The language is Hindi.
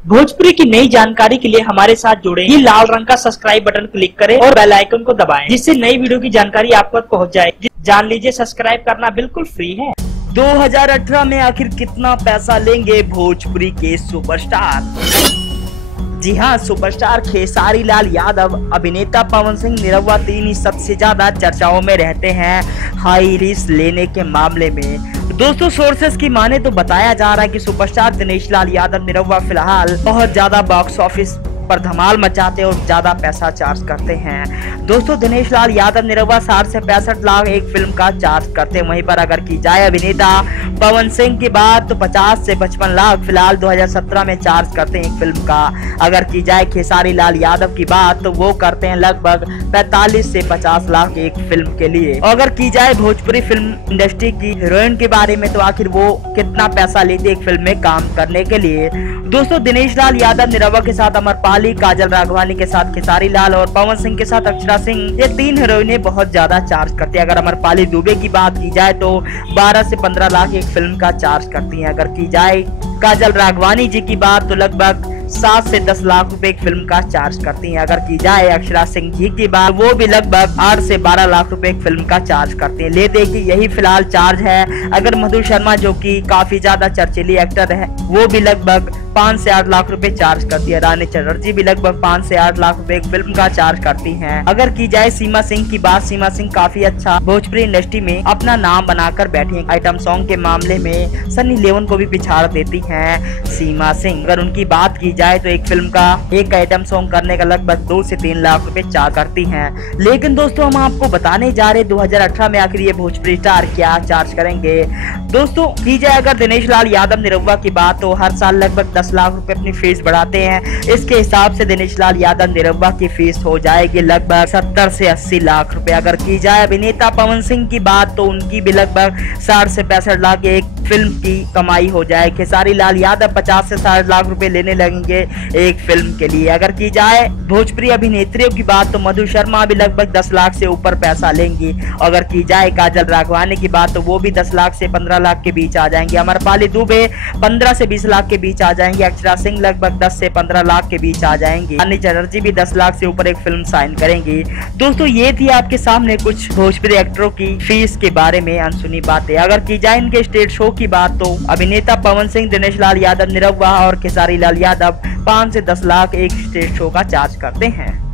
भोजपुरी की नई जानकारी के लिए हमारे साथ जुड़े। ये लाल रंग का सब्सक्राइब बटन क्लिक करें और बेल आइकन को दबाएं, जिससे नई वीडियो की जानकारी आप तक पहुंच जाए। जान लीजिए, सब्सक्राइब करना बिल्कुल फ्री है। 2018 में आखिर कितना पैसा लेंगे भोजपुरी के सुपरस्टार? जी हाँ, सुपरस्टार खेसारी लाल यादव, अभिनेता पवन सिंह निरहुआ तीन ही सबसे ज्यादा चर्चाओं में रहते हैं हाई रिस्क लेने के मामले में। दोस्तों, सोर्सेस की माने तो बताया जा रहा है कि सुपरस्टार दिनेश लाल यादव निरहुआ फिलहाल बहुत ज्यादा बॉक्स ऑफिस पर धमाल मचाते और ज्यादा पैसा चार्ज करते हैं। दोस्तों, दिनेश लाल यादव निरहुआ 60 से 65 लाख एक फिल्म का चार्ज करते हैं। वहीं पर अगर की जाए अभिनेता पवन सिंह की बात तो 50 से 55 लाख फिलहाल 2017 में चार्ज करते हैं एक फिल्म का। अगर की जाए खेसारी लाल यादव की बात तो वो करते हैं लगभग 45 से 50 लाख एक फिल्म के लिए। और अगर की जाए भोजपुरी फिल्म इंडस्ट्री की हीरोइन के बारे में तो आखिर वो कितना पैसा लेती एक फिल्म में काम करने के लिए। दोस्तों, दिनेश लाल यादव निरहुआ के साथ अमरपाली, काजल राघवानी के साथ खेसारी लाल और पवन सिंह के साथ अक्षरा सिंह, ये तीन हीरोइनें बहुत ज्यादा चार्ज करती है। अगर अमरपाली दुबे की बात की जाए तो 12 से 15 लाख एक फिल्म का चार्ज करती है। अगर की जाए काजल राघवानी जी की बात तो लगभग 7 से 10 लाख रुपए एक फिल्म का चार्ज करती हैं। अगर की जाए अक्षरा सिंह जी की बात, वो भी लगभग 8 से 12 लाख रुपए एक फिल्म का चार्ज करती हैं। ले देखिए, यही फिलहाल चार्ज है। अगर मधु शर्मा जो कि काफी ज्यादा चर्चीली एक्टर है, वो भी लगभग 5 से 8 लाख रुपए चार्ज करती है। रानी चटर्जी भी लगभग 5 से 8 लाख रुपए एक फिल्म का चार्ज करती हैं। अगर की जाए सीमा सिंह की बात, सीमा सिंह काफी अच्छा भोजपुरी इंडस्ट्री में अपना नाम बनाकर बैठी हैं। आइटम सॉन्ग के मामले में सनी लियोन को भी पिछाड़ देती हैं सीमा सिंह। अगर उनकी बात की जाए तो एक फिल्म का एक आइटम सॉन्ग करने का लगभग 2 से 3 लाख रुपए चार्ज करती हैं। लेकिन दोस्तों, हम आपको बताने जा रहे 2018 में आखिर ये भोजपुरी स्टार क्या चार्ज करेंगे। दोस्तों, की जाए अगर दिनेश लाल यादव निरहुआ की बात तो हर साल लगभग 10 लाख रुपए अपनी फीस बढ़ाते हैं। इसके हिसाब से दिनेश लाल यादव निरहुआ की फीस हो जाएगी लगभग 70 से 80 लाख रुपए। अगर की जाए अभिनेता पवन सिंह की बात तो उनकी भी लगभग 60 से 65 लाख एक फिल्म की कमाई हो जाए। खेसारी लाल यादव 50 से 60 लाख रुपए लेने लगेंगे एक फिल्म के लिए। अगर की जाए भोजपुरी अभिनेत्रियों की बात तो मधु शर्मा भी लगभग 10 लाख से ऊपर पैसा लेंगी। अगर की जाए काजल राघवानी की बात तो वो भी 10 लाख से 15 लाख के बीच आ जाएंगे। अमरपाली दुबे 15 से 20 लाख के बीच आ जाएंगे। अक्षरा सिंह लगभग 10 से 15 लाख के बीच आ जाएंगी। रानी चटर्जी भी 10 लाख से ऊपर एक फिल्म साइन करेंगी। दोस्तों, ये थी आपके सामने कुछ भोजपुरी एक्टरों की फीस के बारे में अनसुनी बातें। अगर की जाए इनके स्टेज शो की बात तो अभिनेता पवन सिंह, दिनेश लाल यादव निरहुआ और खेसारी लाल यादव 5 से 10 लाख एक स्टेज शो का चार्ज करते हैं।